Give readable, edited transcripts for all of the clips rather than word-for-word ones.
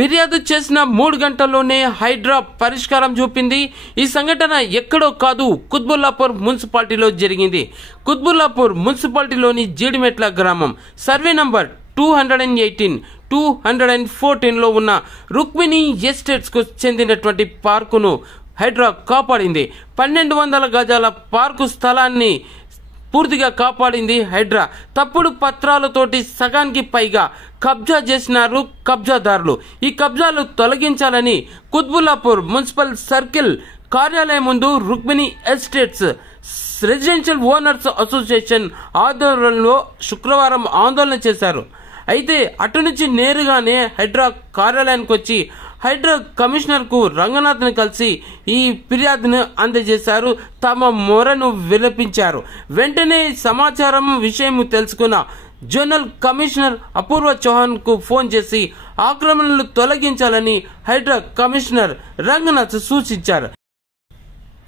ఫిర్యాదు చేసిన 3 గంటల్లోనే హైడ్రా పరిష్కారం చూపింది. ఈ సంఘటన ఎక్కడో కాదు, కుత్బుల్లాపూర్ మున్సిపాలిటీలో జరిగింది. కుత్బుల్లాపూర్ మున్సిపాలిటీలోని జీడిమెట్ల గ్రామం సర్వే నంబర్ 218, 214లో ఉన్న రుక్మిణి ఎస్టేట్స్కు చెందినటువంటి పార్కును హైడ్రా కాపాడింది. 1200 గజాల పార్కు స్థలాన్ని పూర్తిగా కాపాడింది హైడ్రా. తప్పుడు పత్రాలతోటి సగానికి పైగా కబ్జా చేసినారు కబ్జాదారులు. ఈ కబ్జాలు తొలగించాలని కుత్బుల్లాపూర్ మున్సిపల్ సర్కిల్ కార్యాలయం ముందు Rukmini estates residential owners association ఆధ్వర్యంలో శుక్రవారం ఆందోళన చేశారు. అయితే అటు నుంచి నేరుగానే హైడ్రా కార్యాలయానికి వచ్చి హైడ్రా కమిషనర్ కు రంగనాథ్ను కలిసి ఈ ఫిర్యాదును అందజేశారు. తమ మొరను విలపించారు. వెంటనే సమాచారం విషయం తెలుసుకున్న జోనల్ కమిషనర్ అపూర్వ చౌహాన్ కు ఫోన్ చేసి ఆక్రమణలు తొలగించాలని హైడ్రా కమిషనర్ రంగనాథ్ సూచించారు.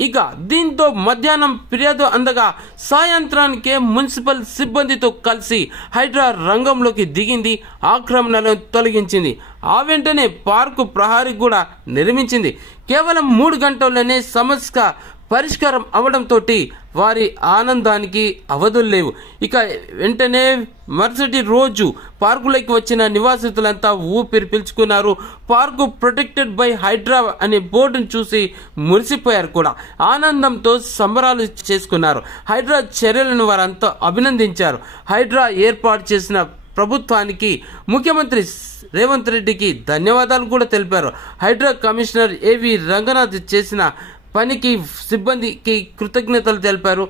ఇక దీంతో మధ్యాహ్నం ఫిర్యాదు అందగా సాయంత్రానికే మున్సిపల్ సిబ్బందితో కలిసి హైడ్రా రంగంలోకి దిగింది, ఆక్రమణలను తొలగించింది. ఆ వెంటనే పార్కు ప్రహరీ కూడా నిర్మించింది. కేవలం 3 గంటల్లోనే సమస్య పరిష్కారం అవడంతో వారి ఆనందానికి అవధులు లేవు. ఇక వెంటనే మరుసటి రోజు పార్కులోకి వచ్చిన నివాసితులంతా ఊపిరి పీల్చుకున్నారు. పార్కు ప్రొటెక్టెడ్ బై హైడ్రా అనే బోర్డును చూసి మురిసిపోయారు కూడా. ఆనందంతో సంబరాలు చేసుకున్నారు. హైడ్రా చర్యలను వారంతా అభినందించారు. హైడ్రా ఏర్పాటు చేసిన ప్రభుత్వానికి ముఖ్యమంత్రి రేవంత్ రెడ్డికి ధన్యవాదాలు కూడా తెలిపారు. హైడ్రా కమిషనర్ ఏవి రంగనాథ్ చేసిన పనికి సిబ్బందికి కృతజ్ఞతలు తెలిపారు.